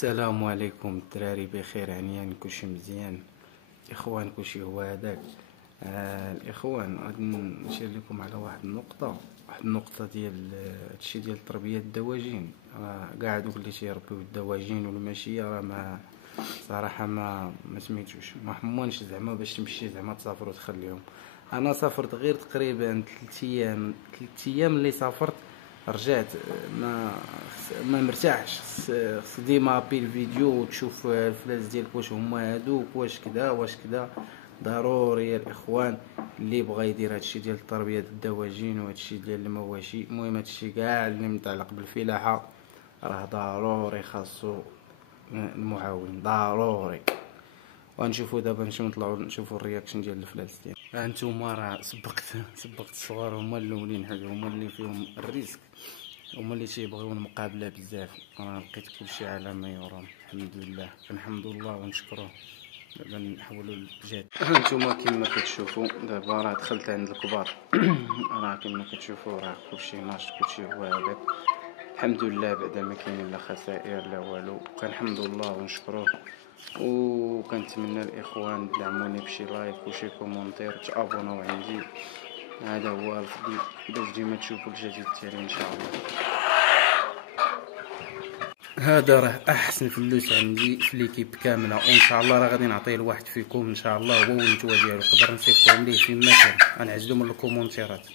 السلام عليكم الدراري، بخير عنيان كلشي مزيان. اخوان كلشي هو هذاك. الاخوان غادي نشير لكم على واحد النقطه ديال هادشي ديال تربيه الدواجن. كاع دوك اللي تيربيو الدواجن والماشيه راه ما صراحه ما سميتوش ما حمونش زعما باش تمشي زعما تسافر وتخليهم. انا سافرت غير تقريبا 3 ايام اللي سافرت رجعت ما مرتاحش. خص ديما بي الفيديو وتشوف الفلاس ديالك واش هما هادوك واش كذا واش كذا. ضروري يا الاخوان اللي بغى يدير هادشي ديال تربيه الدواجن وهادشي ديال المواشي، المهم هادشي كاع اللي متعلق بالفلاحه راه ضروري خاصو المعاون ضروري. وغنشوفوا دابا نطلعوا نشوفوا الرياكشن ديال الفلاس ديال هانتوما. راه سبقت الصغار هما الاولين، حاجه هما اللي فيهم الريسك، هما اللي تيبغيو المقابله بزاف. انا لقيت كلشي على ما يرام، الحمد لله كنحمد الله ونشكروه. دابا نحولوا للجد. هانتوما كما كتشوفوا دابا راه دخلت عند الكبار. راه كما كتشوفوا راه كلشي ناشط، كلشي هو هذاك. الحمد لله بعدا ما كاينين لا خسائر لا والو، كنحمد الله ونشكروه. وكنتمنى الاخوان تدعموني بشي لايك وشي كومونتير، تابوناو عندي. هذا هو الفضل باش ديما تشوفوا الجديد ديالي ان شاء الله. هذا راه احسن فلوس عندي في ليكيب كامله، وان شاء الله راه غادي نعطيه لواحد فيكم ان شاء الله، هو والنتوى ديالو نقدر نصيفطهم ليه فيما كان، غنعزلو من الكومونتيرات.